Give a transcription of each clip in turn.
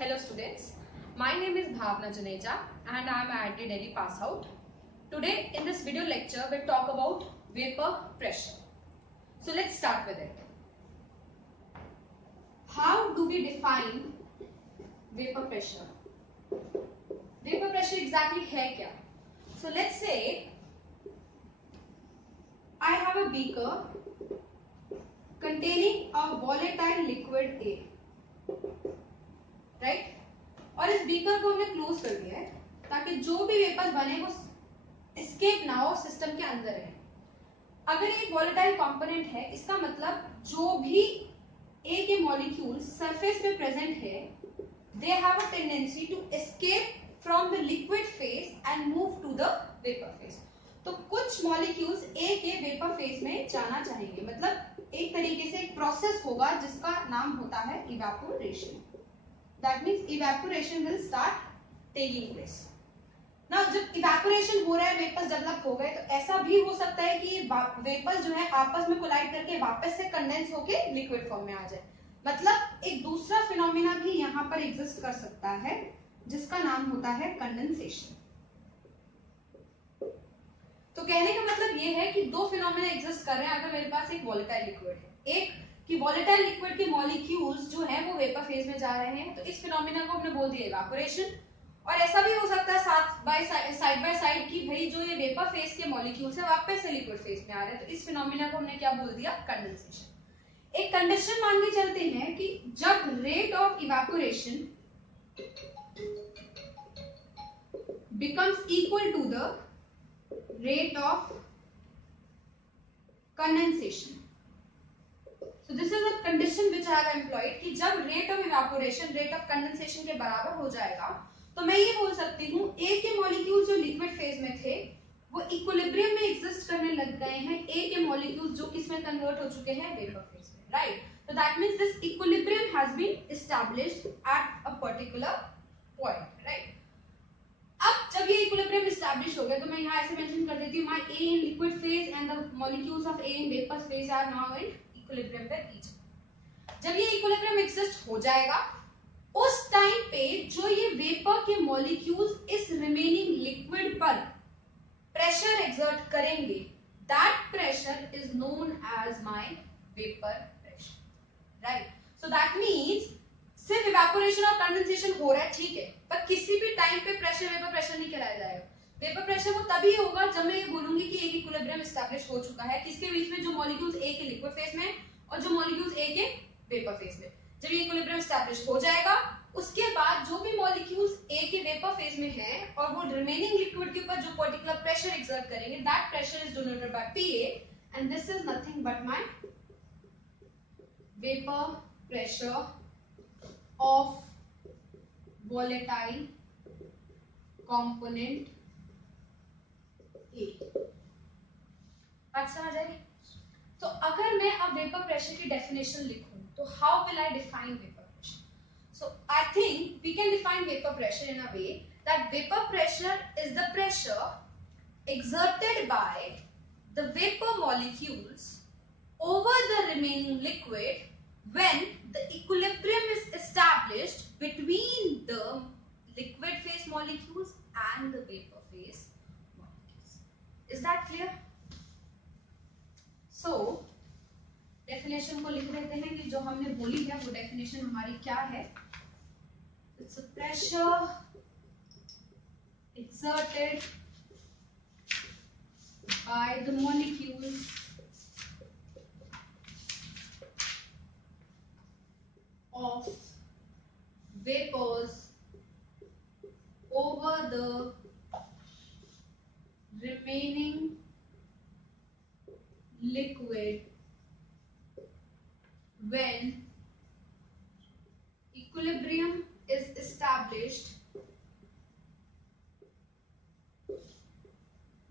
Hello students, my name is Bhavna Juneja and I am IIT Delhi pass out. Today in this video lecture we'll talk about vapor pressure. So let's start with it. How do we define vapor pressure? Vapor pressure exactly है क्या? So let's say I have a beaker containing a volatile liquid A. Right और इस beaker को हमने close कर दिया है ताकि जो भी वेपर्स बने वो एस्केप ना हो, सिस्टम के अंदर रहे. अगर एक वॉलेटाइल कंपोनेंट है इसका मतलब जो भी ए के मॉलिक्यूल्स सरफेस पे प्रेजेंट है they have a tendency to escape from the liquid phase and move to the vapour phase. तो कुछ मॉलिक्यूल्स ए के वेपर फेज में जाना चाहेंगे, मतलब एक तरीके से एक प्रोसेस होगा जिसका नाम होता है evaporation. That means evaporation will start taking place. Now जब evaporation हो रहा है, वेपर्स डेवलप हो गए, तो ऐसा भी हो सकता है कि वेपर्स जो है आपस में कोलाइड करके वापस से कंडेंस होके लिक्विड फॉर्म में आ जाए. मतलब एक दूसरा फिनोमिना भी यहाँ पर एग्जिस्ट कर सकता है जिसका नाम होता है कंडेंसेशन. तो कहने का मतलब ये है कि दो फिनोमिना एग्जिस्ट कर रहे हैं अगर मेरे पास एक वॉलेटाइल लिक्विड है. एक कि वॉलेटाइल लिक्विड के मॉलिक्यूल्स जो हैं वो वेपर फेज में जा रहे हैं, तो इस फिनोमिना को हमने बोल दिया इवेपोरेशन. और ऐसा भी हो सकता है साइड बाय साइड कि भाई जो ये वेपर फेज के मॉलिक्यूल्स है वापस से लिक्विड फेज में आ रहे हैं, तो इस फिनोमिना को हमने क्या बोल दिया, कंडेंसेशन. एक कंडीशन मान के चलते हैं कि जब rate of evaporation becomes equal to the rate of condensation. So this is a condition which I have employed कि जब rate of evaporation rate of condensation के बराबर हो जाएगा तो मैं ये बोल सकती हूँ A के मॉलिक्यूल जो लिक्विड फेज में थे वो इक्विलिब्रियम में एग्जिस्ट करने लग गए हैं A के मॉलिक्यूल्स जो किसमें कन्वर्ट हो चुके हैं, वेपर फेज में. Right, so that means this equilibrium has been established at a particular point. right, अब जब ये इक्विलिब्रियम एस्टैब्लिश हो गया तो मैं यहाँ ऐसे मेंशन कर देती हूँ my A in liquid phase and the molecules of A in vapor phase are now in equilibrium पे ईच. जब ये इक्विलिब्रियम एग्जिस्ट हो जाएगा उस टाइम पे जो ये वेपर के मॉलिक्यूल्स इस रिमेनिंग लिक्विड पर प्रेशर एक्सर्ट करेंगे that pressure is known as my vapour pressure. Right, so that means सिर्फ इवेपोरेशन और कंडेंसेशन हो रहा है, ठीक है, पर किसी भी टाइम पे प्रेशर वेपर प्रेशर नहीं कहलाया जाएगा. वेपर प्रेशर वो तभी होगा जब मैं ये बोलूंगी कि एक इक्विलिब्रियम एस्टैब्लिश हो चुका है किसके बीच में, जो मॉलिक्यूल्स ए के लिक्विड फेज में और जो मॉलिक्यूल्स ए के वेपर फेज में. जब ये इक्विलिब्रियम एस्टैब्लिश हो जाएगा उसके बाद जो भी मॉलिक्यूल्स ए के वेपर फेज में हैं और वो रिमेनिंग लिक्विड के ऊपर जो पर्टिकुलर प्रेशर एक्सर्ट करेंगे that pressure is denoted by PA and this is nothing but my vapour pressure of volatile component ए. बात समझ आई? तो अगर मैं अब वेपर प्रेशर की डेफिनेशन लिखूं तो how will I define vapour pressure? So I think we can define vapour pressure in a way that vapour pressure is the pressure exerted by the vapor molecules over the remaining liquid when the equilibrium is established between the liquid phase molecules and the vapor phase molecules. Is that clear? So definition को लिख देते हैं कि जो हमने बोली है वो डेफिनेशन हमारी क्या है. It's a pressure exerted by the molecules of vapors over the remaining liquid when equilibrium is established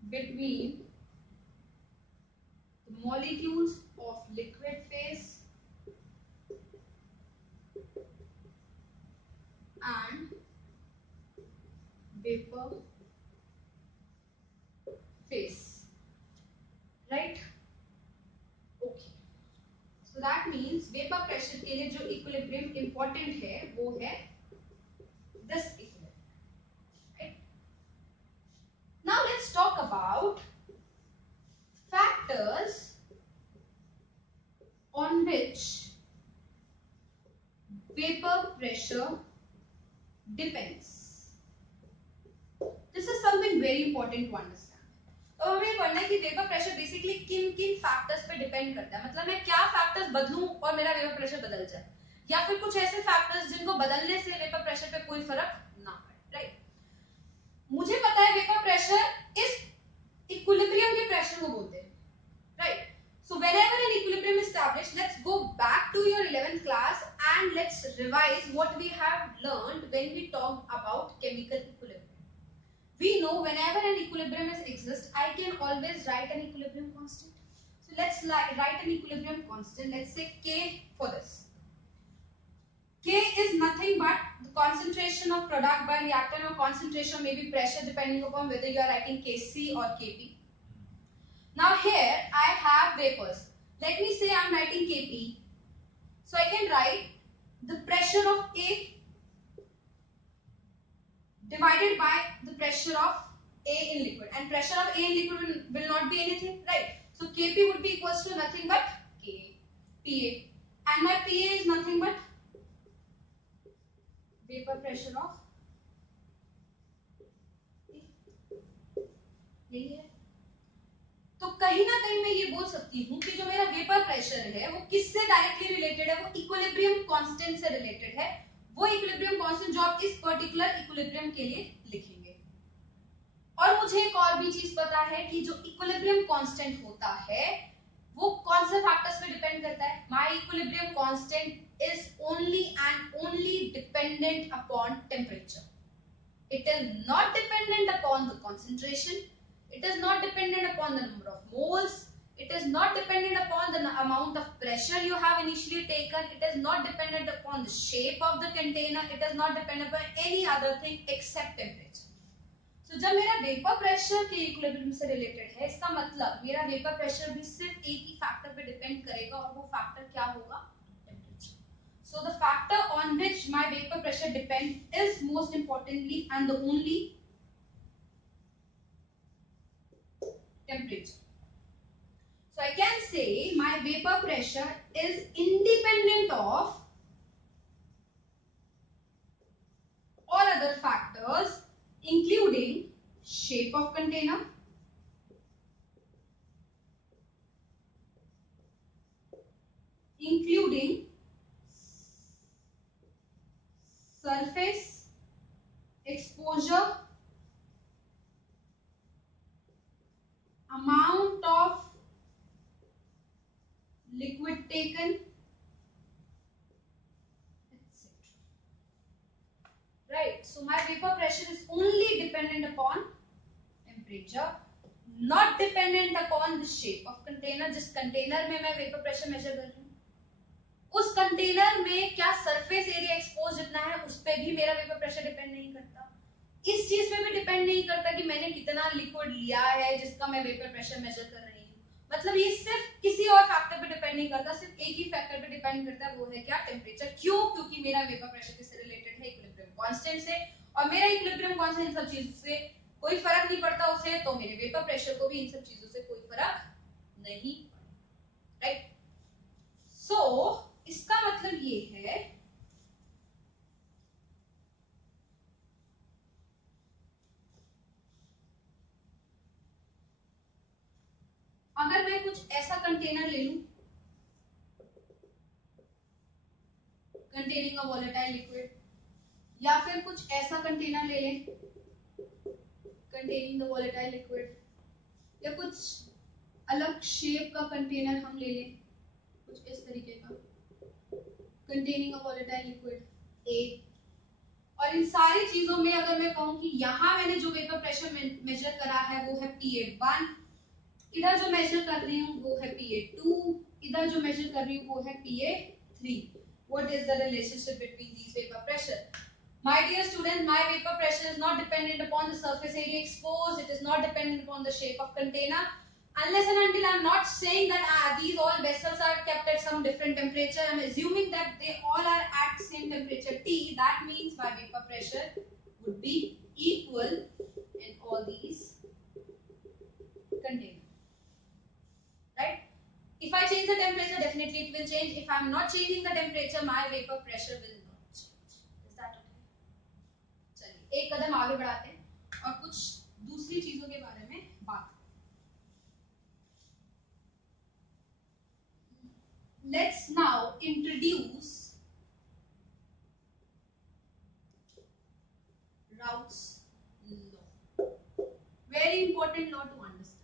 between the molecules of liquid phase and vapor phase. Right? Okay. So that means vapour pressure के लिए जो equilibrium important है वो है this equilibrium. Right? Now let's talk about factors on which vapor pressure depends. This is something very important to understand. तो हमें ये पढ़ना है कि वेपर प्रेशर बेसिकली किन किन फैक्टर्स पे डिपेंड करता है, मतलब मैं क्या फैक्टर्स बदलूं और मेरा वेपर प्रेशर बदल जाए, या फिर कुछ ऐसे फैक्टर्स जिनको बदलने से वेपर प्रेशर पे कोई फर्क ना पड़े. राइट, मुझे पता है वेपर प्रेशर इस इक्विलिब्रियम के प्रेशर को बोलते हैं. Right, so whenever an equilibrium is established, let's go back to your 11th class and let's revise what we have learned when we talked about chemical equilibrium. We know whenever an equilibrium exists, I can always write an equilibrium constant. So let's write an equilibrium constant. Let's say K for this. K is nothing but the concentration of product by reactant or concentration, maybe pressure, depending upon whether you are writing Kc or Kp. Now here I have vapors. Let me say I am writing Kp. So I can write the pressure of A divided by the pressure of A in liquid, and pressure of A in liquid will not be anything, right? So Kp would be equals to nothing but K, Pa, and my Pa is nothing but vapor pressure of A. यही है. तो कहीं ना कहीं मैं ये बोल सकती हूँ कि जो मेरा वेपर प्रेशर है वो किससे डायरेक्टली रिलेटेड है, वो इक्विलिब्रियम कांस्टेंट से रिलेटेड है. वो इक्विलिब्रियम कांस्टेंट जो आप इस पर्टिकुलर इक्विलिब्रियम के लिए लिखेंगे. और मुझे एक और भी चीज पता है कि जो इक्विलिब्रियम कांस्टेंट होता है वो कौन से फैक्टर्स पे डिपेंड करता है. My equilibrium constant is only and only dependent upon temperature. It is not dependent upon the concentration. It is not dependent upon the number of moles. It is not dependent upon the amount of pressure you have initially taken. It is not dependent upon the shape of the container. It is not dependent upon any other thing except temperature. So जब मेरा vapour pressure के equilibrium से related है, इसका मतलब मेरा vapour pressure भी सिर्फ एक ही फैक्टर पे डिपेंड करेगा, और वो फैक्टर क्या होगा? Temperature. So the factor on which my vapor pressure depends is most importantly and the only temperature. So I can say my vapor pressure is independent of all other factors, including shape of container, including surface exposure, amount of liquid taken, etc. Right, so my vapor pressure is only dependent upon temperature, not dependent upon the shape of container. जिस container में मैं vapour pressure measure कर रही हूँ उस container में क्या surface area expose जितना है उस पे भी मेरा वेपर प्रेशर डिपेंड नहीं करता. इस चीज पे भी डिपेंड नहीं करता कि मैंने कितना लिक्विड लिया है जिसका मैं वेपर प्रेशर मेजर कर रही हूँ. मतलब ये सिर्फ किसी और फैक्टर पे डिपेंड नहीं करता, सिर्फ एक ही फैक्टर पे डिपेंड करता है, वो है क्या? टेम्परेचर. क्यों? क्योंकि मेरा वेपर प्रेशर किससे रिलेटेड है? इक्विलिब्रियम कांस्टेंट से. और मेरा इक्विलिब्रियम कांस्टेंट इन सब चीजों से कोई फर्क नहीं पड़ता उसे, तो मेरे वेपर प्रेशर को भी इन सब चीजों से कोई फर्क नहीं पड़ता. राइट, सो इसका मतलब ये है अगर मैं कुछ ऐसा कंटेनर ले लूं कंटेनिंग अ वोलेटाइल लिक्विड, या फिर कुछ ऐसा कंटेनर ले लें कंटेनिंग द वोलेटाइल लिक्विड, या कुछ अलग शेप का कंटेनर हम ले लें कुछ इस तरीके का containing a volatile liquid A. और इन सारी चीजों में अगर मैं कहूं कि यहां मैंने जो वेपर प्रेशर मेजर करा है वो है PA1, इधर जो मेजर कर रही हूँ वो है PA2, इधर जो मेजर कर रही हूँ वो है PA3. What is the relationship between these vapor pressure? My dear students, my vapor pressure is not dependent upon the surface area exposed. It is not dependent upon the shape of container. unless and until I'm not saying that these all vessels are kept at some different temperature, I'm assuming that they all are at same temperature T. That means my vapor pressure would be equal in all these containers, right? If I change the temperature, definitely it will change. If I'm not changing the temperature, my vapor pressure will not change. Is that okay? चलिए एक कदम आगे बढ़ाते हैं और कुछ दूसरी चीजों के बारे में बात करें. Let's now introduce Raoult's law. Very important law to understand.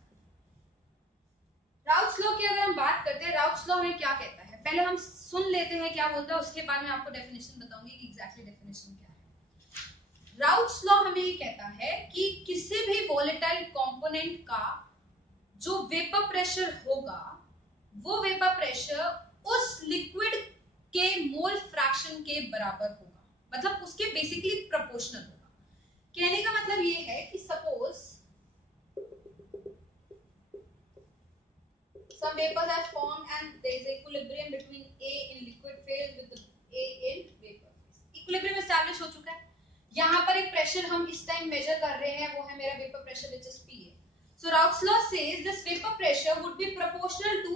Routes law की अगर हम बात करते हैं, राउट्स लॉ में क्या कहता है, पहले हम सुन लेते हैं क्या बोलता है, उसके बाद में आपको डेफिनेशन बताऊंगी कि एग्जैक्टली डेफिनेशन क्या है. राउट्स लॉ हमें ये कहता है कि किसी भी वोलेटाइल कंपोनेंट का जो वेपर प्रेशर होगा, वो वेपर प्रेशर उस लिक्विड के मोल फ्रैक्शन के बराबर होगा, मतलब उसके बेसिकली प्रोपोर्शनल होगा. कहने का मतलब ये है कि suppose some vapors are formed and there is equilibrium between A in liquid phase with the A in vapor phase. Equilibrium establish हो चुका है. यहाँ पर एक प्रेशर हम इस टाइम मेजर कर रहे हैं, वो है मेरा vapour pressure which is PA. So Raoult's law says this vapor pressure would be proportional to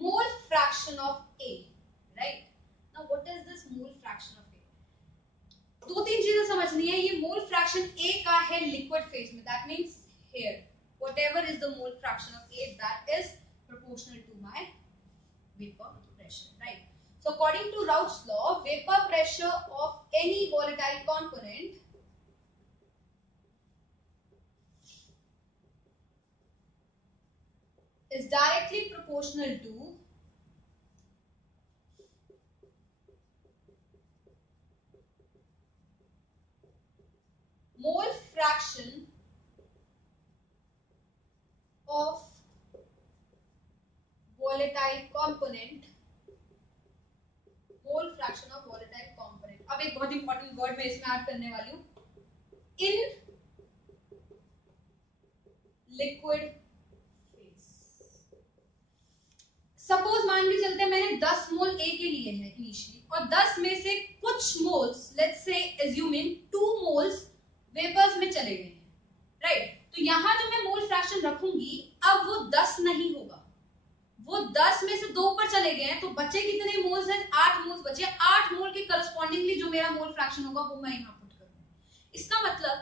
mole fraction of A, right? Now what is this mole fraction of A? दो तीन चीजें समझनी है. ये मोल फ्रैक्शन A का है liquid phase में. That means here whatever is the mole fraction of A, that is proportional to my vapor pressure, right? So according to Raoult's law, vapor pressure of any volatile component is directly proportional to mole fraction of volatile component, mole fraction of volatile component. अब एक बहुत important word मैं इसमें add करने वाली हूँ, in liquid phase. Suppose मान के चलते हैं मैंने 10 मोल A के लिए है इनिशियली, और 10 में से कुछ moles, let's say assuming 2 moles vapours में चले गए हैं, राइट? तो यहां जो मैं मोल फ्रैक्शन रखूंगी, अब वो 10 नहीं होगा, वो 10 में से 2 ऊपर चले गए हैं, तो बचे कितने मोल्स हैं? 8 मोल्स बचे. 8 मोल के करस्पॉन्डिंगली जो मेरा मोल फ्रैक्शन होगा वो मैं यहाँ पुट करूंगी. इसका मतलब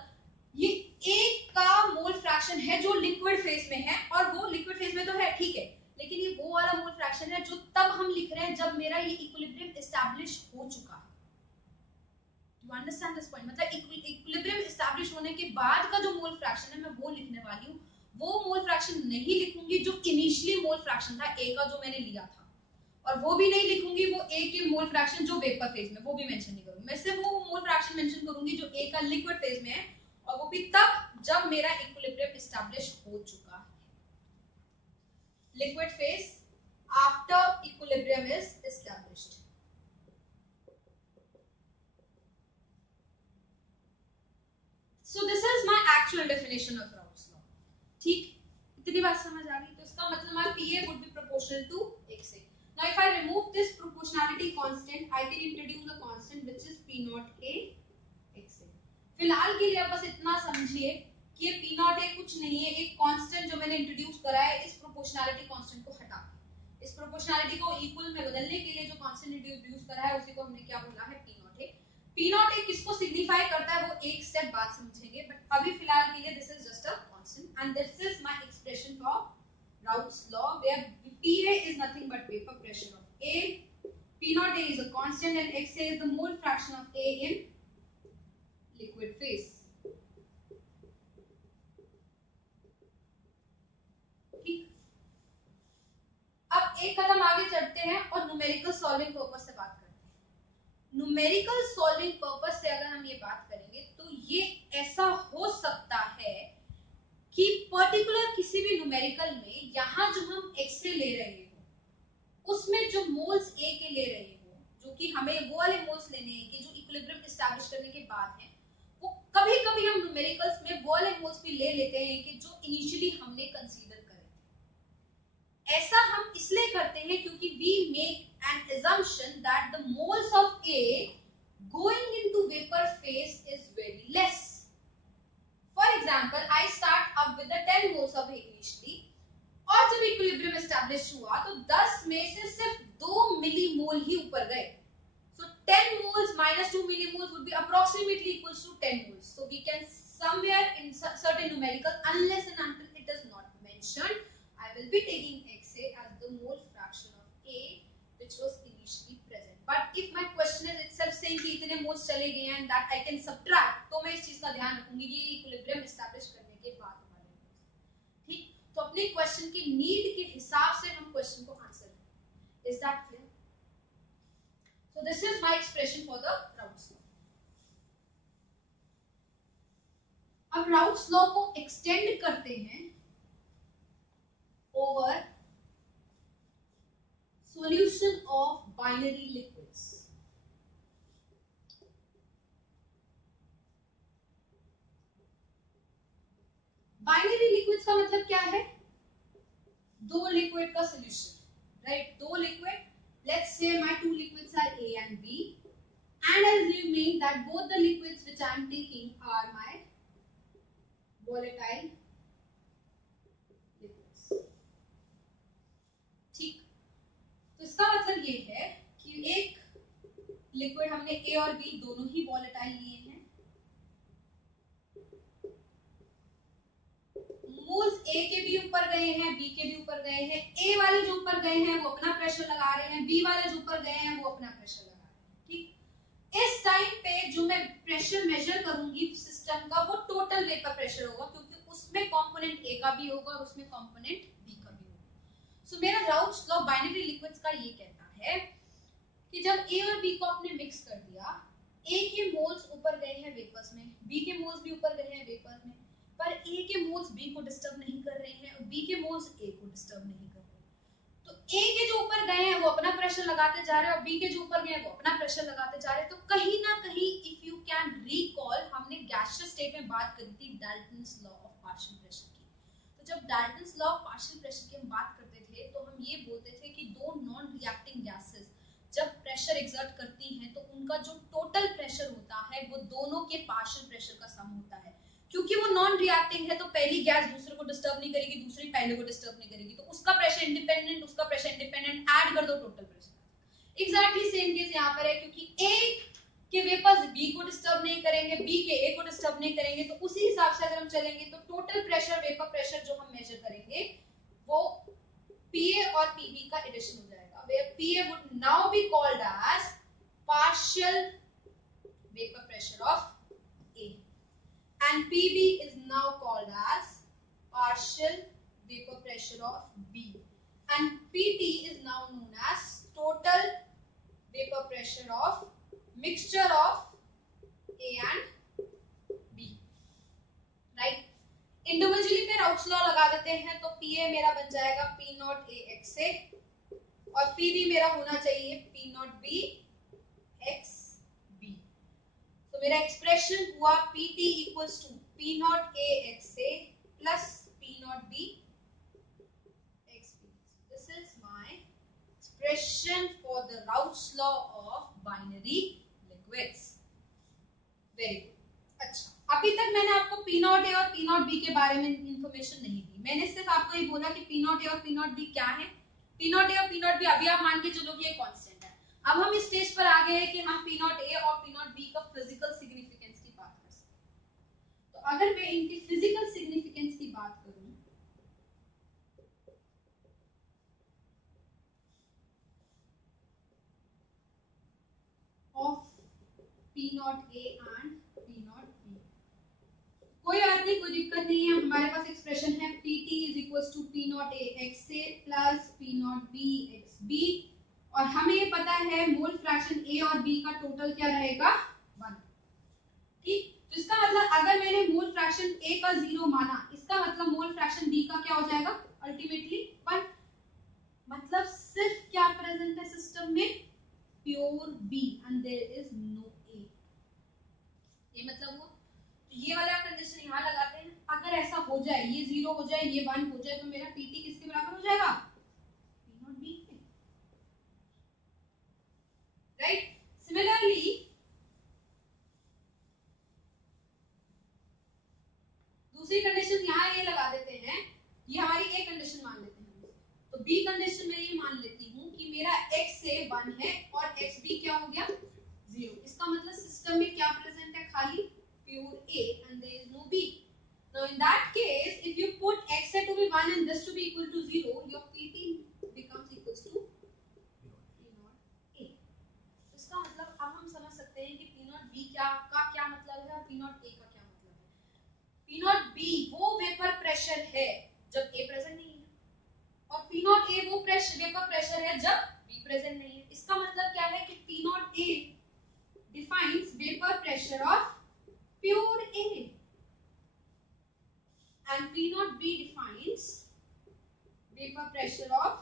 ये एक का मोल फ्रैक्शन है जो लिक्विड फेज में है, और वो लिक्विड फेज में तो है, ठीक है, लेकिन ये वो वाला मोल फ्रैक्शन है जो तब हम लिख रहे हैं जब मेरा ये इक्विलिब्रियम एस्टैब्लिश हो चुका है. You understand this point? मतलब इक्विलिब्रियम एस्टैब्लिश होने के बाद का जो मोल फ्रैक्शन है मैं वो लिखने वाली हूँ. वो मोल फ्रैक्शन नहीं लिखूंगी जो इनिशियली मोल फ्रैक्शन था A का जो मैंने लिया था, और वो भी नहीं लिखूंगी वो A के मोल फ्रैक्शन जो वेपर फेज में, वो भी मेंशन नहीं करूंगी. मैं सिर्फ वो मोल फ्रैक्शन मेंशन करूंगी जो A का लिक्विड फेज में है, और वो भी तब जब मेरा इक्विलिब्रियम एस्टैब्लिश हो चुका है. Liquid phase after equilibrium is established. So this is my actual definition of Raoult's law. ठीक, इतनी बात समझ आ गई? तो इसका मतलब my PA would be proportional to XA. Now if I remove this proportionality constant, I can introduce a constant which is P naught A XA. फिलहाल के लिए आप बस इतना समझिए कि ये P naught A कुछ नहीं है, एक constant जो मैंने इंट्रोड्यूस करा है इस proportionality constant को हटा के. इस proportionality को equal में बदलने के लिए जो constant इंट्रोड्यूस करा है उसी को हमने क्या बोला है? P naught A. P naught A किसको सिग्निफाई करता है वो एक स्टेप बाद समझेंगे, बट अभी फिलहाल के लिए this is just a constant, and this is my expression for Raoult's law where PA is nothing but vapor pressure of A, P naught A is a constant, and XA is the mole fraction of A in liquid phase. ठीक, अब एक कदम आगे चढ़ते हैं और numerical solving purpose से बात करते हैं. न्यूमेरिकल सॉल्विंग पर्पस से अगर हम ये बात करेंगे तो ये ऐसा हो सकता है कि पर्टिकुलर किसी भी न्यूमेरिकल में यहां जो हम एक्सरे ले रहे हो उसमें जो मोल्स ए के ले रहे हो, जो कि हमें वो वाले मोल्स लेने हैं कि जो इक्विलिब्रियम एस्टैब्लिश करने के बाद है, वो कभी कभी हम न्यूमेरिकल्स में वो वाले मोल्स भी ले लेते हैं कि जो इनिशियली हमने कंसीडर करे थे। ऐसा हम इसलिए करते हैं क्योंकि we make an assumption that the moles of A going into vapor phase is very less. For example, I start up with the 10 moles of A initially, और जब इक्विलिब्रियम एस्टैब्लिश हुआ तो 10 में से सिर्फ 2 मिलीमोल ही ऊपर गए। So 10 moles minus 2 millimoles would be approximately equals to 10 moles. So we can somewhere in certain numerical, unless and until it is not mentioned, I will be taking XA as the mole fraction of A which was initially present. But if my question is itself saying कि इतने moles चले गए हैं and that I can subtract, तो मैं इस चीज का ध्यान रखूंगी कि इक्विलिब्रियम एस्टैब्लिश करने के बाद हमारे ठीक, तो अपने क्वेश्चन की नीड के हिसाब से हम क्वेश्चन को आंसर करें। Is that clear? So this is my expression for the Raoult's law. अब Raoult's law को extend करते हैं over solution of binary liquids. Binary liquids का मतलब क्या है? दो लिक्विड का सोल्यूशन, राइट? दो liquid, let's say my two liquids are A and B, and assuming that both the liquids which I am taking are my volatile liquids. ठीक, तो इसका मतलब ये है कि एक लिक्विड हमने A और B दोनों ही वॉलेटाइल लिए हैं, मोल्स A के भी ऊपर गए हैं, B के भी ऊपर गए हैं। A वाले जो ऊपर गए हैं वो अपना प्रेशर लगा रहे हैं, B वाले जो ऊपर गए हैं वो अपना प्रेशर लगा रहे हैं। ठीक, इस टाइम पे जो मैं प्रेशर मेजर करूंगी सिस्टम का वो टोटल वेपर प्रेशर होगा, क्योंकि उसमें कंपोनेंट A का भी होगा और उसमें कंपोनेंट B का भी होगा। सो मेरा राउल्ट्स लॉ बाइनरी लिक्विड्स का ये कहता है कि जब A और B को आपने मिक्स कर दिया, A के मोल्स ऊपर गए हैं वेपर्स में, B के मोल्स भी ऊपर गए हैं वेपर में, पर A के मोल्स B को डिस्टर्ब नहीं कर रहे हैं और B के मोल्स A को डिस्टर्ब नहीं कर रहे हैं। तो A के जो ऊपर गए हैं वो अपना प्रेशर लगाते जा रहे हैं और B के जो ऊपर गए हैं वो अपना प्रेशर लगाते जा रहे हैं। तो कहीं ना कहीं इफ यू कैन रिकॉल, हमने गैसियस स्टेट में बात करी थी Dalton's law of partial pressure की। तो जब Dalton's law of partial pressure की हम बात करते थे तो हम ये बोलते थे कि दो नॉन रिएक्टिंग गैसेस जब प्रेशर एक्सर्ट करती हैं तो उनका जो टोटल प्रेशर होता है वो दोनों के पार्शियल प्रेशर का सम होता है। क्योंकि वो नॉन रिएक्टिंग है तो पहली गैस दूसरे को डिस्टर्ब नहीं करेगी, दूसरी पहले को डिस्टर्ब नहीं करेगी, तो उसका प्रेशर इंडिपेंडेंट, उसका प्रेशर इंडिपेंडेंट, ऐड कर दो total pressure. Exactly same case यहाँ पर है, क्योंकि A के वेपर्स B को डिस्टर्ब नहीं करेंगे, B के A को डिस्टर्ब नहीं करेंगे, तो उसी हिसाब से अगर हम चलेंगे तो टोटल प्रेशर, वेपर प्रेशर जो हम मेजर करेंगे वो PA और PB का एडिशन हो जाएगा, where PA would now be called as partial vapor pressure of A and PB is now called as partial vapor pressure of B and PT is now known as total vapor pressure of mixture of A and B, right? Individually पे Raoult's law लगा देते हैं तो PA मेरा बन जाएगा P naught A X A और PB मेरा होना चाहिए P naught B X B। तो मेरा एक्सप्रेशन हुआ PT equals to P naught A X A plus P naught B X B। This is my expression for the Raoult's law of binary liquids. Very good. अच्छा, अभी तक मैंने आपको P naught A और P naught B के बारे में information नहीं दी, मैंने सिर्फ आपको ये बोला कि P नॉट A और P नॉट B क्या है। P नॉट A और P नॉट B अभी आप मान के चलो कि ये कांस्टेंट है। अब हम इस स्टेज पर आ गए हैं कि हम P नॉट A और P नॉट B का फिजिकल सिग्निफिकेंस की बात कर सकते हैं। तो अगर मैं इनकी फिजिकल सिग्निफिकेंस की बात करूं of P naught A and P naught B, कोई बात नहीं, कोई दिक्कत नहीं है। हमारे पास एक्सप्रेशन है PT is equals to P naught A X A plus P naught B X B और हमें ये पता है मोल फ्रैक्शन A और B का टोटल क्या रहेगा 1। ठीक, तो इसका मतलब अगर मैंने मोल फ्रैक्शन A का 0 माना, इसका मतलब मोल फ्रैक्शन B का क्या हो जाएगा अल्टीमेटली 1। मतलब सिर्फ क्या प्रेजेंट है सिस्टम में, pure B and there is no A। ये मतलब वो जाए, ये 0 हो जाए, ये 1 हो जाए, तो मेरा पीटी किसके बराबर हो जाएगा? पी नॉट बी के, राइट। सिमिलरली दूसरी कंडीशन यहाँ ये लगा देते हैं, ये हमारी ए कंडीशन मान लेते हैं, तो बी कंडीशन में ये मान लेती हूँ कि मेरा x से 1 है और x b क्या हो गया? 0। इसका मतलब सिस्टम में क्या प्रेजेंट है? खाली pure A and there is no B. Now in that case, if you put x to be 1 and this to be equal to 0, your PT becomes equals to P naught A. इसका मतलब अब हम समझ सकते हैं कि P naught B का क्या मतलब है और P naught A का क्या मतलब है। P naught B वो वेपर प्रेशर है जब A प्रेजेंट नहीं है, और P naught A वो वेपर प्रेशर है जब B प्रेजेंट नहीं है। इसका मतलब क्या है कि P naught A defines vapor pressure of pure A and P naught B defines vapor pressure of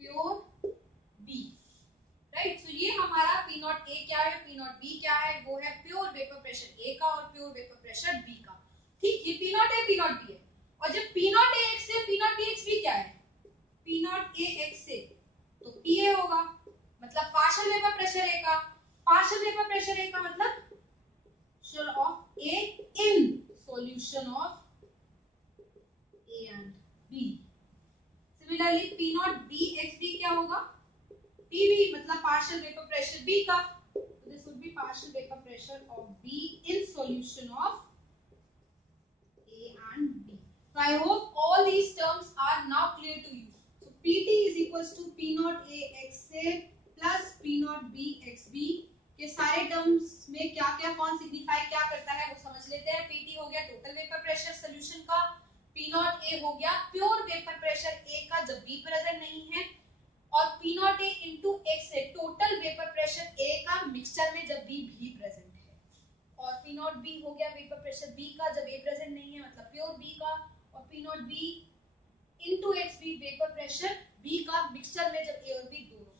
pure B, right. So ये हमारा P naught A क्या है, P naught B क्या है, वो है प्योर वेपर प्रेशर A का और प्योर वेपर प्रेशर B का, ठीक। ये P naught A P naught B है, और जब P naught A x से P naught B x B क्या है? P naught A x से तो PA होगा, मतलब पार्शियल वेपर प्रेशर A का, पार्शियल वेपर प्रेशर A का मतलब of A in solution of A and B. Similarly, P naught B x B क्या होगा? PB मतलब पार्शियल वेपर प्रेशर B का, so this would be partial vapor pressure of B in solution of A and B. So I hope all these terms are now clear to you. So PT is equals to P naught A x A plus P naught B x B के सारे terms में क्या क्या कौन signify क्या करता है वो समझ लेते हैं। पीटी हो गया टोटल वेपर प्रेशर सॉल्यूशन का, पी नॉट ए हो गया प्योर वेपर प्रेशर ए का जब बी प्रेजेंट नहीं है, और पी नॉट ए इंटू एक्स है टोटल वेपर प्रेशर ए का मिक्सचर में जब बी भी प्रेजेंट है, और पी नॉट बी हो गया वेपर प्रेशर बी का जब ए प्रेजेंट नहीं है मतलब प्योर बी का, और P naught B into X B vapour pressure B का मिक्सचर में जब ए और बी दोनों।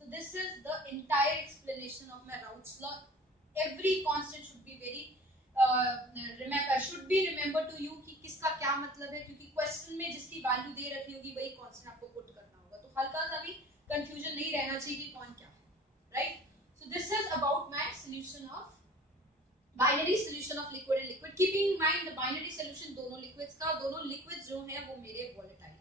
So this is the entire explanation of my Raoult's law. Every constant should be very remembered to you कि किसका क्या मतलब है, क्योंकि क्वेश्चन में जिसकी वैल्यू दे रखी होगी वही कांस्टेंट आपको पुट करना होगा, तो हल्का सा भी कंफ्यूजन नहीं रहना चाहिए कि कौन क्या है, right. So this is about my solution of binary solution of liquid and liquid. Keeping in mind the binary solution दोनों लिक्विड्स का, दोनों लिक्विड्स जो है वो मेरे वोलेटाइल।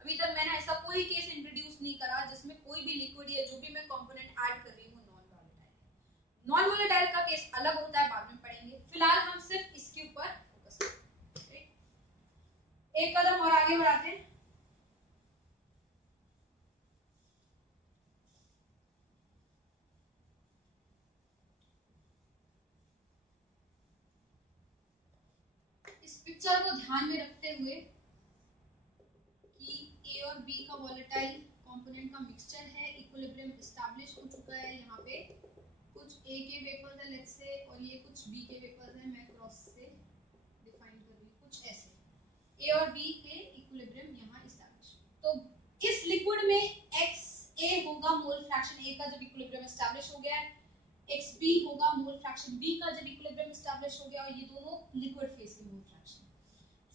अभी तक मैंने ऐसा कोई केस इंट्रोड्यूस नहीं करा जिसमें कोई भी लिक्विड या जो भी मैं कंपोनेंट ऐड कर रही हूँ नॉन वोलेटाइल। नॉन वोलेटाइल का केस अलग होता है, बाद में पढ़ेंगे, फिलहाल हम सिर्फ इसके ऊपर फोकस करेंगे। एक कदम और आगे बढ़ाते हैं। इस पिक्चर को ध्यान में रखते हुए कि ए और बी का वोलेटाइल कंपोनेंट का मिक्सचर है, इक्विलिब्रियम एस्टैब्लिश हो चुका है, यहाँ पे कुछ ए के वेपर्स है लेट्स से और ये कुछ बी के वेपर्स है, मैं क्रॉस से डिफाइन कर रही हूँ कुछ ऐसे, ए और बी के इक्विलिब्रियम यहाँ एस्टैब्लिश। तो इस लिक्विड में एक्स ए होगा मोल फ्रैक्शन ए का जब इक्विलिब्रियम एस्टैब्लिश हो गया है, एक्स बी होगा मोल फ्रैक्शन बी का जब इक्विलिब्रियम एस्टैब्लिश हो गया, और ये दोनों लिक्विड फेज के मोल फ्रैक्शन।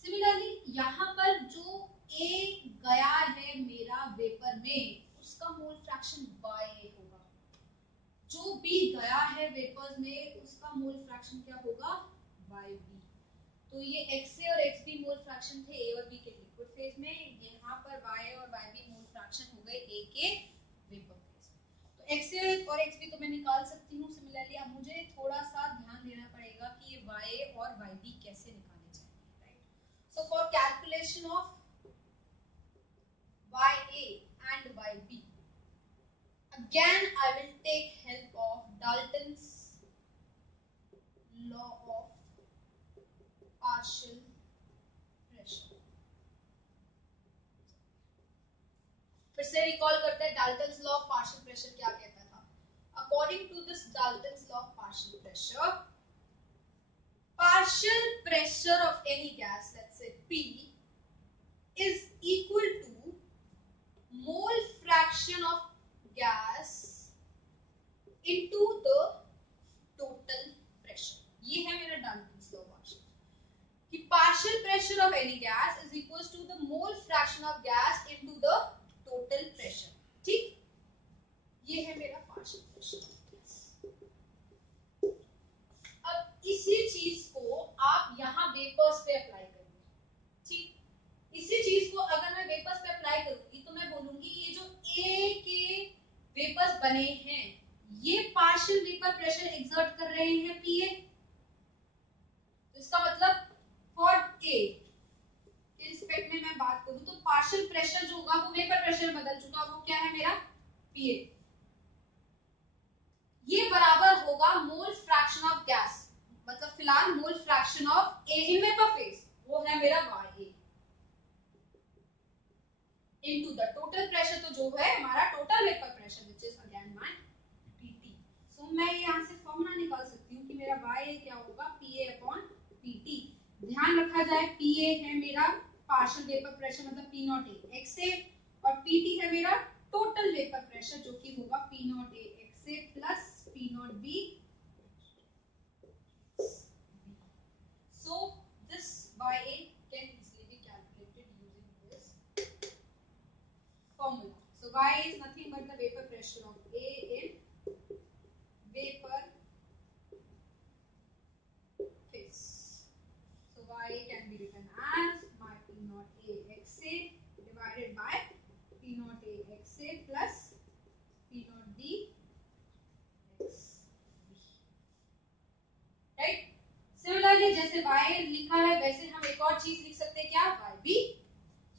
सिमिलरली यहाँ पर जो ए गया है मेरा वेपर में उसका मोल फ्रैक्शन YA होगा, जो बी गया है वेपर्स में उसका मोल फ्रैक्शन क्या होगा YB। तो ये XA और XB मोल फ्रैक्शन थे ए और बी के लिक्विड फेज में, यहाँ पर YA और YB मोल फ्रैक्शन हो गए ए के वेपर फेज में। तो XA और XB तो मैं निकाल सकती हूँ। सिमिलरली अब मुझे थोड़ा सा ध्यान देना पड़ेगा कि ये YA और YB कैसे निकाले जाएंगे, right. So for calculation of YA and YB, again I will take help of Dalton's law of partial pressure। फिर से रिकॉल करते हैं Dalton's law of partial pressure क्या कहता था। According to this Dalton's law of partial pressure of any gas let's say P is equal to mole fraction of gas into the total pressure। ये है मेरा Dalton's law of partial कि partial pressure of any gas is equals to the mole fraction of gas into the total pressure. ठीक, ये है मेरा partial pressure of gas. अब इसी चीज को आप यहाँ वेपर्स पे अप्लाई करेंगे. ठीक, इसी चीज को अगर मैं वेपर्स पे अप्लाई करूंगी तो मैं बोलूंगी ये जो ए के वेपर्स बने हैं ये पार्शियल वेपर प्रेशर एक्सर्ट कर रहे हैं पीए. इसका मतलब फॉर ए के रिस्पेक्ट में मैं बात करूं तो पार्शियल प्रेशर जो होगा वो वेपर प्रेशर बदल चुका, वो क्या है मेरा पीए. ये बराबर होगा मोल फ्रैक्शन ऑफ गैस, मतलब फिलहाल mole fraction of A in vapour phase, वो है मेरा YA into the total pressure, तो जो है हमारा total vapour pressure which is again my PT. सो मैं यहां से फॉर्मूला निकाल सकती हूँ कि मेरा YA क्या होगा PA अपॉन PT. ध्यान रखा जाए PA है मेरा पार्शियल वेपर प्रेशर मतलब P नॉट A XA और PT है मेरा टोटल वेपर प्रेशर जो कि होगा P naught A XA plus P naught B. So this YA can easily be calculated using this formula. So YA is nothing but the vapor pressure of A in vapor phase. So YA can be written as my P naught A XA divided by P naught A XA plus P naught B XB. Right? Similarly, जैसे YA लिखा है वैसे हम एक और चीज लिख सकते हैं क्या YB.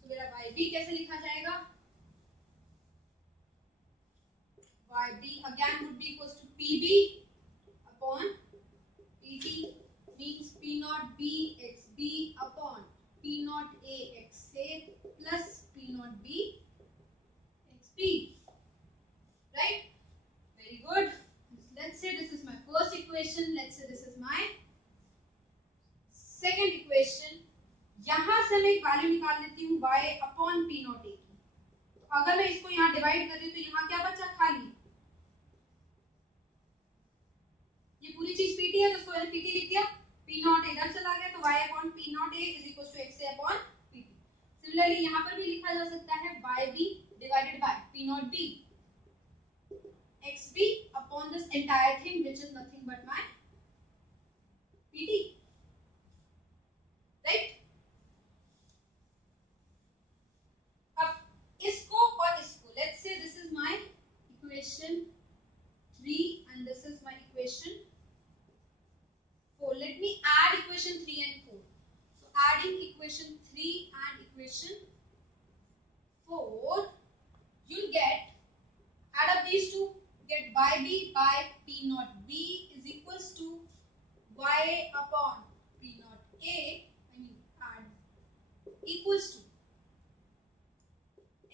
तो मेरा YB कैसे लिखा जाएगा? YB again would be equals to PB upon PT means P naught B XB upon P naught A XA plus P naught B XB. Right? Very good. Let's say this is my first equation. Let's say this is my second equation. यहां से मैं एक value निकाल लेती हूँ Y upon P naught A की. तो अगर मैं इसको यहाँ डिवाइड कर रही हूँ तो यहाँ क्या बचा खाली, ये पूरी चीज PT है तो उसको मैंने PT लिख दिया. P naught इधर चला गया तो Y upon P naught A is equals to XA upon PT. Similarly यहाँ पर भी लिखा जा सकता है YB divided by P naught B XB upon this entire thing which is nothing but my PT. Right? अब इसको और इसको, let's say this is my equation 3 and this is my equation 4. Let me add equation 3 and 4. So adding equation 3 and equation 4, you'll get, add up these two, get YB by P naught B is equals to YA upon P naught A, add equals to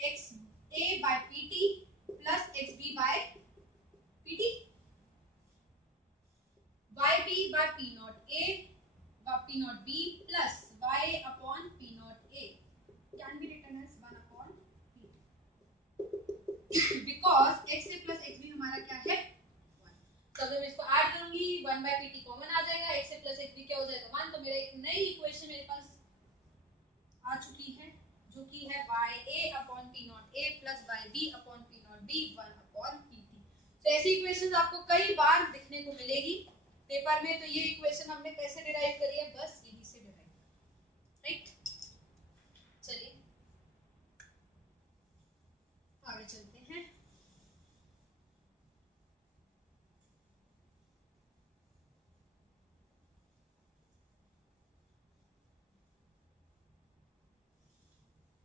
XA by PT plus XB by PT. YB by P naught A by P naught B plus YA upon P naught A can be written as 1 upon PT because XA plus XB हमारा क्या है 1. तो अगर मैं इसको add करूंगी 1 by PT common आ जाएगा, XA plus XB क्या हो जाएगा 1. तो मेरा एक नई इक्वेशन मेरे पास आ चुकी है जो कि है YA upon P naught A plus YB upon P naught B 1 upon PT. तो ऐसी इक्वेशंस आपको कई बार दिखने को मिलेगी पेपर में. तो ये इक्वेशन हमने कैसे डिराइव करी है, बस यही से डिराइव. राइट, चलिए आगे चलते हैं.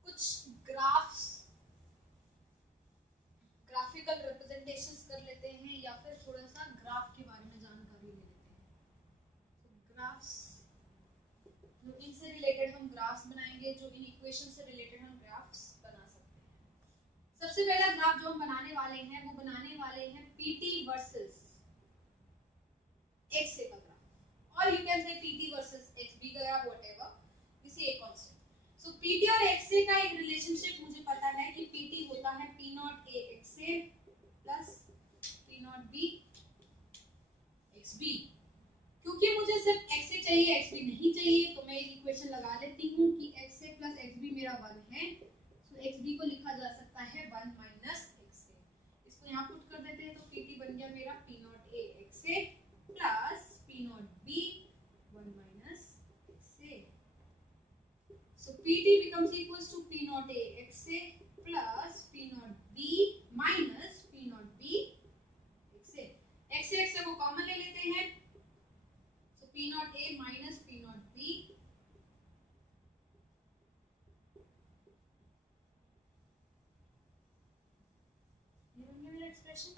कुछ ग्राफ्स, ग्राफिकल रिप्रेजेंटेशंस कर लेते हैं या फिर थोड़ा सा ग्राफ के बारे में जानकारी ले लेते हैं. तो ग्राफ्स, जो इनसे रिलेटेड हम ग्राफ्स बनाएंगे, जो इन इक्वेशन से रिलेटेड हम ग्राफ्स बना सकते हैं. सबसे पहला ग्राफ जो हम बनाने वाले हैं वो बनाने वाले हैं PT वर्सेस XA का ग्राफ, और you can say PT versus XB का ग्राफ, व्हाटएवर, किसी एक कांस्टेंट. सो PT और XA का एक रिलेशनशिप मुझे पता है कि PT होता है P naught A XA plus P naught B XB. क्योंकि मुझे सिर्फ XA चाहिए XB नहीं चाहिए तो मैं इस इक्वेशन लगा लेती हूँ कि x A plus x B मेरा 1 है, तो एक्स बी को लिखा जा सकता है 1 माइनस एक्स ए। इसको यहाँ पुट कर देते हैं तो पीटी बन गया मेरा P naught A X A plus P naught B 1 minus X A. So PT becomes equals to P naught A X A plus P naught B minus P naught B X A. X A को common ले लेते हैं, so P naught A minus P naught B ये बन गया मेरा expression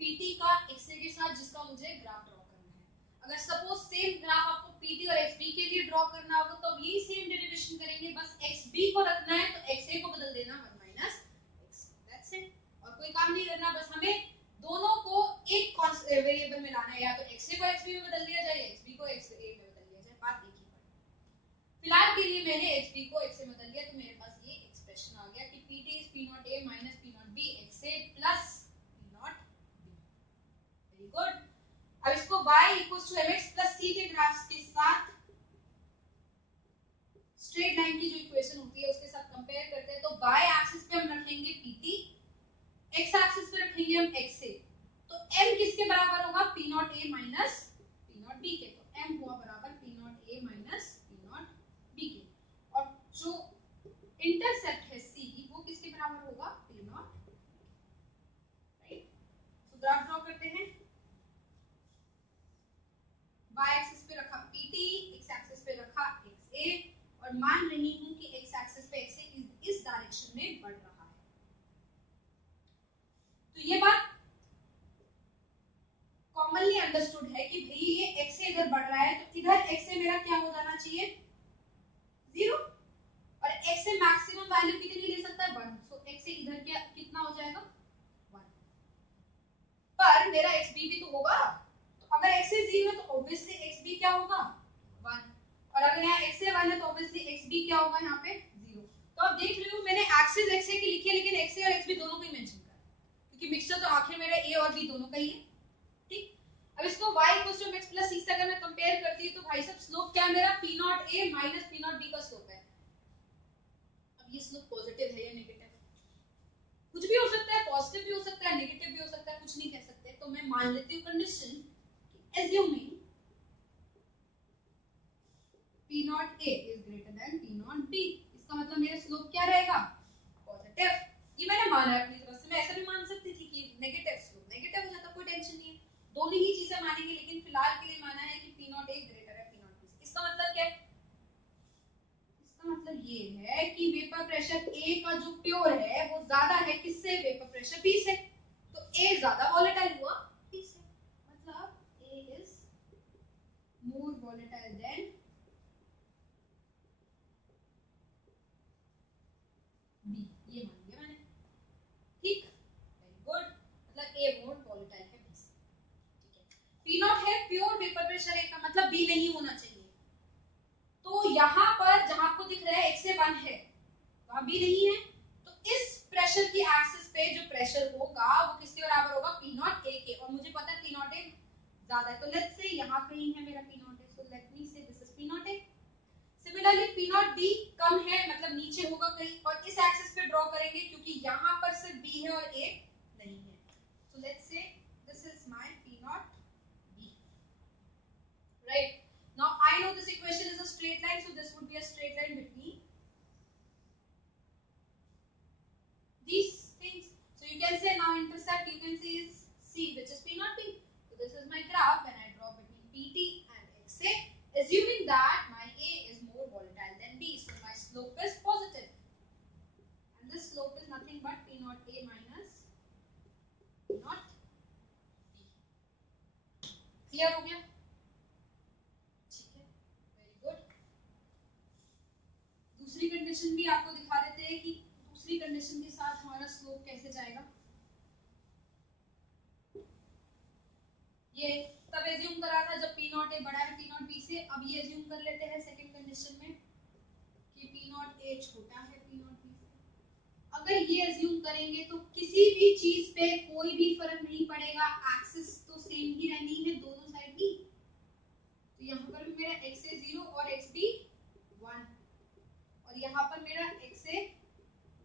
PT का XA के साथ जिसका मुझे ग्राफ ड्रॉ करना है। अगर सपोज सेम ग्राफ आपको PT और XB के लिए ड्रॉ करना होगा तो अब यही सेम डेरिवेशन करेंगे, बस XB को रखना है तो XA को बदल देना 1 माइनस XA, दैट्स इट। और कोई काम नहीं करना, बस हमें दोनों को एक वेरिएबल में लाना है, या तो XA को XB में बदल दिया जाए या XB को XA में बदल दिया जाए, बात देखिए। फिलहाल के लिए मैंने XB को XA में बदल दिया तो मेरे पास ये एक्सप्रेशन आ गया कि PT is P naught A minus P naught B XA plus P naught B। Very good. अब इसको y equals to mx plus c के ग्राफ्स के साथ स्ट्रेट लाइन की जो इक्वेशन होती है उसके साथ कंपेयर करते हैं, तो y एक्सिस पे हम रखेंगे PT, x एक्सिस पे रखेंगे हम XA, तो m किसके बराबर होगा? P naught A minus P naught B के, तो m हुआ बराबर P naught A minus P naught B के, और जो इंटरसेप्ट है C वो किसके बराबर होगा? P naught, right. तो ग्राफ ड्रॉ करते हैं, y एक्सिस पे रखा PT, x एक्सिस पे रखा XA, और मान रही हूं कि x एक्सिस पे XA इस डायरेक्शन में बढ़ रहा है। तो ये बात कॉमनली अंडरस्टूड है कि भाई ये XA इधर बढ़ रहा है तो इधर XA मेरा क्या हो जाना चाहिए? 0, और XA मैक्सिमम वैल्यू कितनी ले सकता है? 1, सो XA इधर क्या कितना हो जाएगा? 1। पर मेरा XB भी तो होगा, तो अगर XA 0 है तो ऑब्वियसली XB क्या होगा? 1, और अगर यहाँ XA 1 है तो ऑब्वियसली XB क्या होगा? यहाँ पे 0। तो आप देख रहे हो मैंने एक्सिस XA की लिखी है लेकिन XA और XB दोनों को ही मेंशन करा, क्योंकि मिक्सचर तो आखिर मेरा A और B दोनों का ही है, ठीक। अब इसको y = mx plus c से अगर मैं कंपेयर करती हूं तो भाई साहब स्लोप क्या है मेरा? P naught A minus P naught B का स्लोप है। अब ये स्लोप पॉजिटिव है या नेगेटिव? कुछ भी हो सकता है, पॉजिटिव भी हो सकता है, नेगेटिव भी हो सकता है, कुछ नहीं कह सकते। तो मैं मान लेती हूँ कंडीशन कि assuming P naught A is greater than P naught B, इसका मतलब मेरा स्लोप क्या रहेगा? पॉजिटिव। ये मैंने माना है अपनी तरफ से, मैं ऐसा भी मान सकती थी कि नेगेटिव स्लोप नेगेटिव हो जाता, कोई टेंशन नहीं है, दोनों ही चीजें मानेंगे, लेकिन फिलहाल के लिए माना है कि P naught A ग्रेटर है P naught B से। इसका मतलब क्या है? इसका मतलब ये है कि वेपर प्रेशर A का जो प्योर है वो ज्यादा है किससे? वेपर प्रेशर B से, तो A ज्यादा वोलेटाइल हुआ B से, मतलब A is more volatile than B, ये मान लिया मैंने, ठीक। वेरी गुड, मतलब A more volatile है B से, ठीक है। P naught है प्योर वेपर प्रेशर A का, मतलब B नहीं होना चाहिए, तो यहाँ पर जहां आपको दिख रहा है XA 1 है, वहां B नहीं है, तो इस प्रेशर की एक्सिस पे जो प्रेशर होगा वो किसके बराबर होगा? P naught A के, और मुझे पता है P naught A ज्यादा है, तो लेट्स से यहाँ कहीं है मेरा P naught A, so let me say this is P naught A। Similarly P naught B कम है, मतलब नीचे होगा कहीं, और इस एक्सिस पे ड्रॉ करेंगे क्योंकि यहाँ पर सिर्फ B है और A नहीं है, so let's say this is my P naught B, right? Now I know this equation is a straight line, so this would be a straight line between these things. So you can say now intercept you can see is C, which is P naught B. So this is my graph when I draw between PT and XA, assuming that my A is more volatile than B, so my slope is positive, and this slope is nothing but P naught A minus P naught B. Clear हो गया? ठीक है, very good. दूसरी condition भी आपको दिखा देते हैं कि दूसरी कंडीशन के साथ हमारा स्लोप कैसे जाएगा। ये तब एज्यूम करा था जब P naught A बड़ा है P naught B से, अब ये एज्यूम कर लेते हैं सेकंड कंडीशन में कि P naught A छोटा है P naught B से। अगर ये एज्यूम करेंगे तो किसी भी चीज पे कोई भी फर्क नहीं पड़ेगा, एक्सिस तो सेम ही रहनी है दोनों साइड की, तो यहाँ पर भी मेरा XA 0 और XB यहाँ पर मेरा x a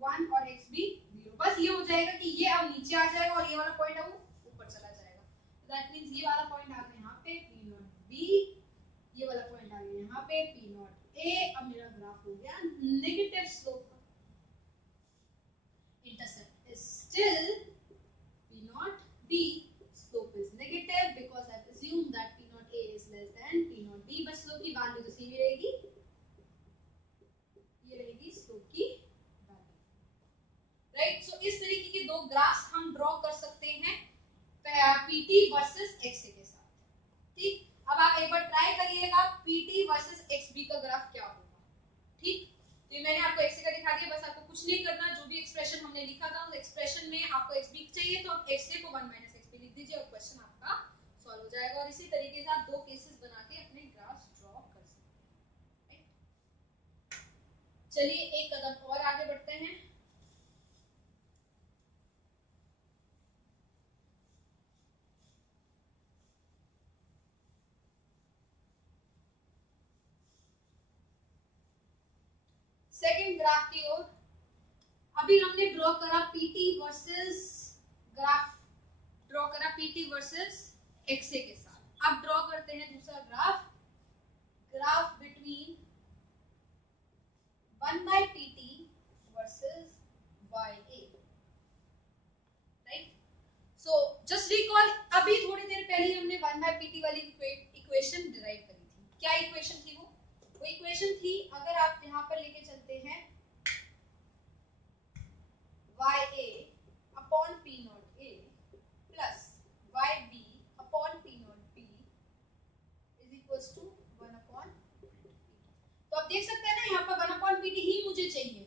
1 और x b 0। बस ये हो जाएगा कि ये अब नीचे आ जाएगा और ये वाला पॉइंट है वो ऊपर चला जाएगा। दैट मींस ये वाला पॉइंट आ गया यहाँ पे p नॉट b, ये वाला पॉइंट आ गया यहाँ पे p नॉट a। अब मेरा ग्राफ हो गया नेगेटिव स्लोप का। Intercept is still p naught b, slope is negative because I've assumed that p naught a is less than p naught b, बस स्लोप की वैल्यू तो सेम ही रहेगी, ये रहेगी स्लोप की वैल्यू, राइट। सो इस तरीके के दो ग्राफ्स हम ड्रॉ कर सकते हैं pt वर्सेस xa के साथ, ठीक। अब आप एक बार ट्राई करिएगा pt वर्सेस xb का ग्राफ क्या होगा, ठीक। तो ये मैंने आपको xa का दिखा दिया, बस आपको कुछ नहीं करना, जो भी एक्सप्रेशन हमने लिखा था उस एक्सप्रेशन में आपको xb चाहिए तो आप xa को 1 - xb लिख दीजिए और क्वेश्चन आपका सॉल्व हो जाएगा। और इसी तरीके से आप दो केसेस बना के अपने ग्राफ्स ड्रॉ कर सकते हैं, राइट। चलिए एक कदम और आगे बढ़ते हैं। सेकंड ग्राफ की ओर। अभी हमने ड्रॉ करा पीटी वर्सेस ग्राफ ड्रॉ करा पीटी वर्सेस एक्सए के साथ। अब ड्रॉ करते हैं दूसरा graph, graph between 1/pt versus ya, right. So just recall, अभी थोड़ी देर पहले हमने 1/pt वाली इक्वेशन डिराइव करी थी। क्या इक्वेशन थी वो इक्वेशन थी, अगर आप यहां पर लेके चलते हैं ya upon p naught a plus yb upon p naught b is equals to 1 upon pt। तो आप देख सकते हैं ना यहाँ पर 1 अपॉन pt ही मुझे चाहिए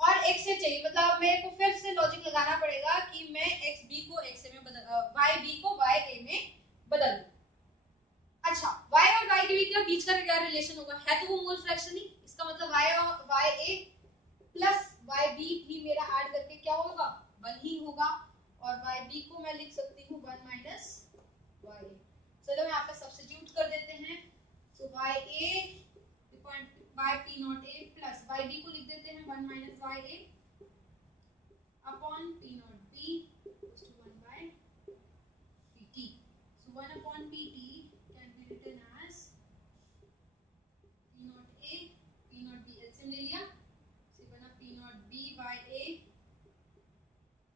और x से चाहिए, मतलब अब मेरे को फिर से लॉजिक लगाना पड़ेगा कि मैं xb को xa में बदल yb को ya में बदल दूं। अच्छा, y और y के बीच का क्या रिलेशन होगा, है तो वो मोल फ्रैक्शन ही, इसका मतलब y और ya प्लस yb भी मेरा ऐड करके क्या होगा 1 ही होगा, और yb को मैं लिख सकती हूँ 1 माइनस ya। चलो यहाँ पे सब्स्टिट्यूट कर देते हैं, तो ya by p naught a plus yb को लिख देते हैं 1 minus ya upon p naught b equals to 1 by pt। so 1 upon pt can be written as p naught a p naught b LCM ले लिया, से बना p naught b by a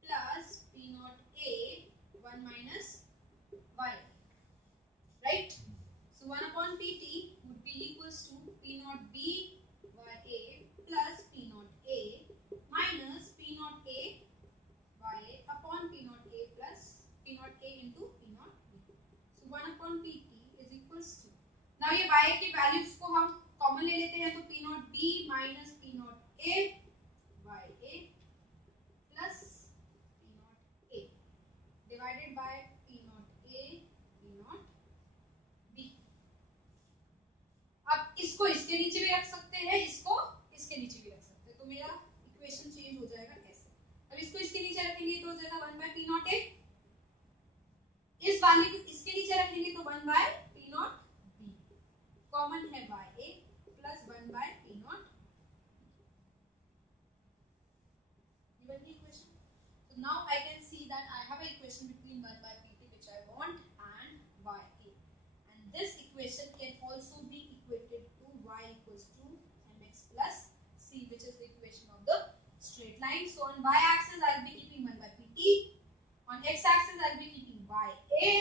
plus p naught a 1 minus y, right। so 1 upon pt would be equals to p naught b by a plus p naught a minus p naught a by a upon p naught a plus p naught a into p naught b। so 1 upon pt is equals to, now ये y की values को हम common ले लेते हैं, तो p naught b minus p naught a by a plus p naught a divided by p naught a p naught b। अब इसको इसके नीचे भी रख सकते हैं, इसको इसके नीचे भी रख सकते हैं, तो मेरा इक्वेशन चेंज हो जाएगा ऐसे। अब इसको इसके नीचे रखेंगे तो हो जाएगा 1 by p नॉट a, इस वैल्यू को इसके नीचे रखेंगे तो 1 by p naught b, common है ya plus 1 by p not, ये बन गई equation. So now I can see that I have an equation between 1 by pt which I want and ya, and this equation can also be equated to y equals to mx plus c, which is the equation of the straight line। So on y axis I'll be keeping 1 by pt, on x axis I'll be keeping ya,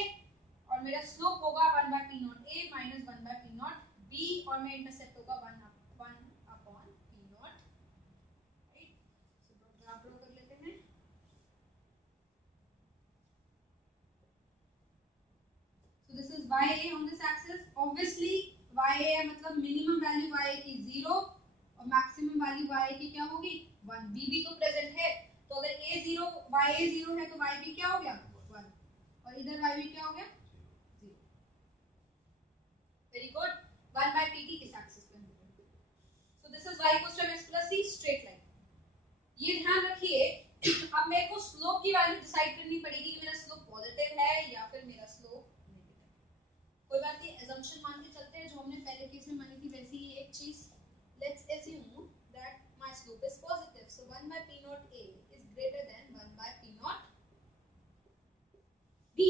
और मेरा slope होगा 1 by p naught a minus 1 by p naught b, और मेरा intercept होगा 1 upon p not, right. So graph draw कर लेते हैं। So this is ya on this axis, obviously ya मतलब मिनिमम वैल्यू ya की 0 और मैक्सिमम वैल्यू ya की क्या होगी 1, b भी तो प्रेजेंट है, तो अगर a 0 ya 0 है तो yb क्या हो गया 1, और इधर yb क्या हो गया 0। वेरी गुड, 1 by pt किस एक्सिस पे है, so this is y equals to mx plus c straight line. ये ध्यान रखिए, अब मेरे को स्लोप की वैल्यू डिसाइड करनी पड़ेगी कि मेरा स्लोप पॉजिटिव है या फिर मेरा स्लोप नेगेटिव। कोई बात नहीं, assumption मान के चलते हैं, जो हमने पहले केस में मानी थी वैसी ही एक चीज। Let's assume that my slope is positive. So 1 by P naught A is greater than 1 by P naught B.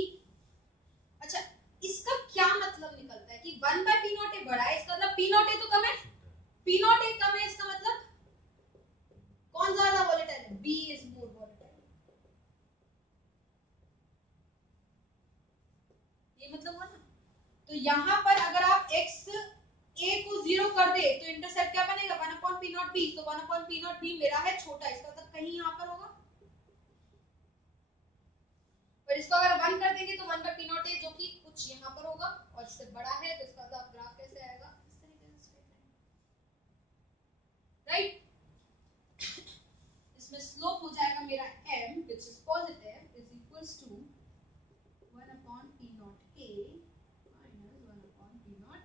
अच्छा, इसका क्या मतलब निकलता है कि 1 by P naught A बड़ा है, इसका मतलब P naught A तो कम है, P naught A कम है, इसका मतलब कौन ज्यादा वोलेटाइल है? B is more volatile. ये मतलब हुआ ना। तो यहां पर अगर आप x a को 0 कर दे तो इंटरसेप्ट क्या बनेगा? 1 अपॉन P naught B. तो 1 अपॉन P naught B मेरा है छोटा, इसका मतलब कहीं यहां पर होगा, और इसको अगर 1 कर देंगे तो 1 by P naught A जो कि कुछ यहां पर होगा, और इससे बड़ा है तो इसका मतलब ग्राफ कैसे आएगा? इस तरीके से स्ट्रेट लाइन, राइट। इसमें स्लोप हो जाएगा मेरा m which is positive is equals to 1 upon P naught A minus 1 upon P naught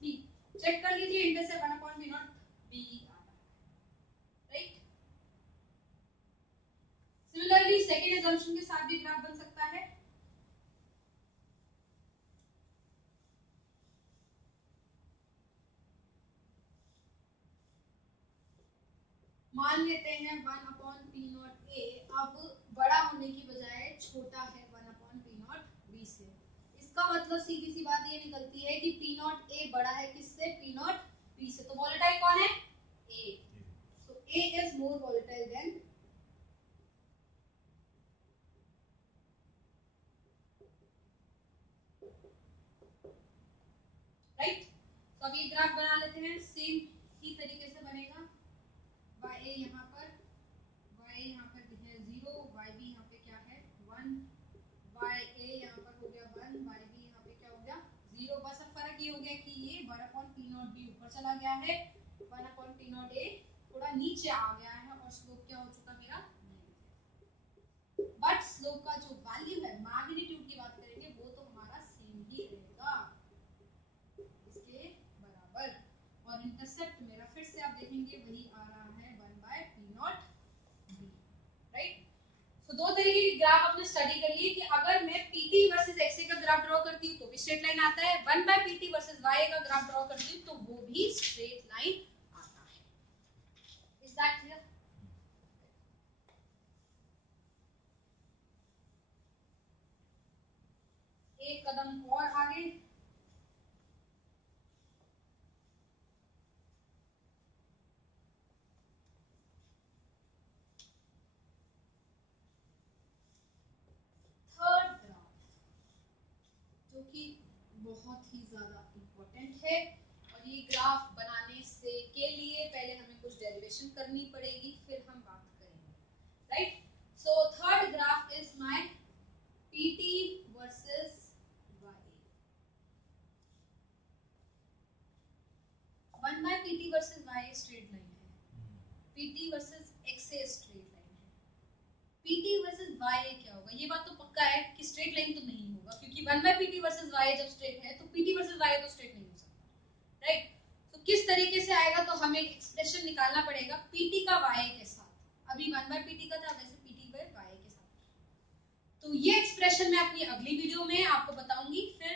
B. Check कर लीजिए, intercept 1 upon P naught B आ रहा है, राइट। सिमिलरली सेकेंड assumption के साथ भी ग्राफ बन सकता है। मान लेते हैं 1 अपॉन P naught A अब बड़ा होने की बजाय छोटा है 1 अपॉन P naught B से। इसका मतलब सीधी सी बात ये निकलती है कि P naught A बड़ा है किससे? P naught B से। तो वोलेटाइल कौन है? A. So A is more volatile than right. तो अब ये ग्राफ बना लेते हैं, सेम ही तरीके से बनेगा। YA यहाँ पर, YA यहाँ पर है 0, YB यहाँ पे क्या है 1, YA यहाँ पर हो गया 1, YB यहाँ पे क्या हो गया 0। बस अब फर्क ये हो गया कि ये 1 अपॉन P naught B ऊपर चला गया है, 1 अपॉन P naught A थोड़ा नीचे आ गया है, और स्लोप क्या हो चुका मेरा नेगेटिव। बट स्लोप का जो वैल्यू है, मैग्नीट्यूड की बात करेंगे, वो तो हमारा सेम ही रहेगा, इसके बराबर। और इंटरसेप्ट मेरा फिर से आप देखेंगे वही आ रहा है 1 by P naught B, right. तो दो तरीके की ग्राफ आपने स्टडी कर ली कि अगर मैं PT वर्सेस XA का ग्राफ ड्रॉ करती हूँ तो भी स्ट्रेट लाइन आता है, 1 by PT वर्सेस YA का ग्राफ ड्रॉ करती हूँ तो वो भी स्ट्रेट लाइन आता है। Is that clear? एक कदम और आगे, थर्ड ग्राफ जो कि बहुत ही ज्यादा इंपॉर्टेंट है, और ये ग्राफ बनाने से के लिए पहले हमें कुछ डेरिवेशन करनी पड़ेगी, फिर हम बात करेंगे, right. So third graph is my PT versus YA। 1 by PT versus YA straight line है, PT versus XA straight line है। PT वर्सेस YA क्या होगा? ये बात तो पक्का है कि स्ट्रेट लाइन तो नहीं होगा, क्योंकि 1 by PT वर्सेस YA जब स्ट्रेट है तो PT वर्सेस YA तो स्ट्रेट नहीं हो सकता, राइट। तो किस तरीके से आएगा? तो हमें एक एक्सप्रेशन निकालना पड़ेगा PT का YA के साथ। अभी 1 by PT का था, वैसे PT by YA के साथ। तो ये एक्सप्रेशन मैं अपनी अगली वीडियो में आपको बताऊंगी। फिर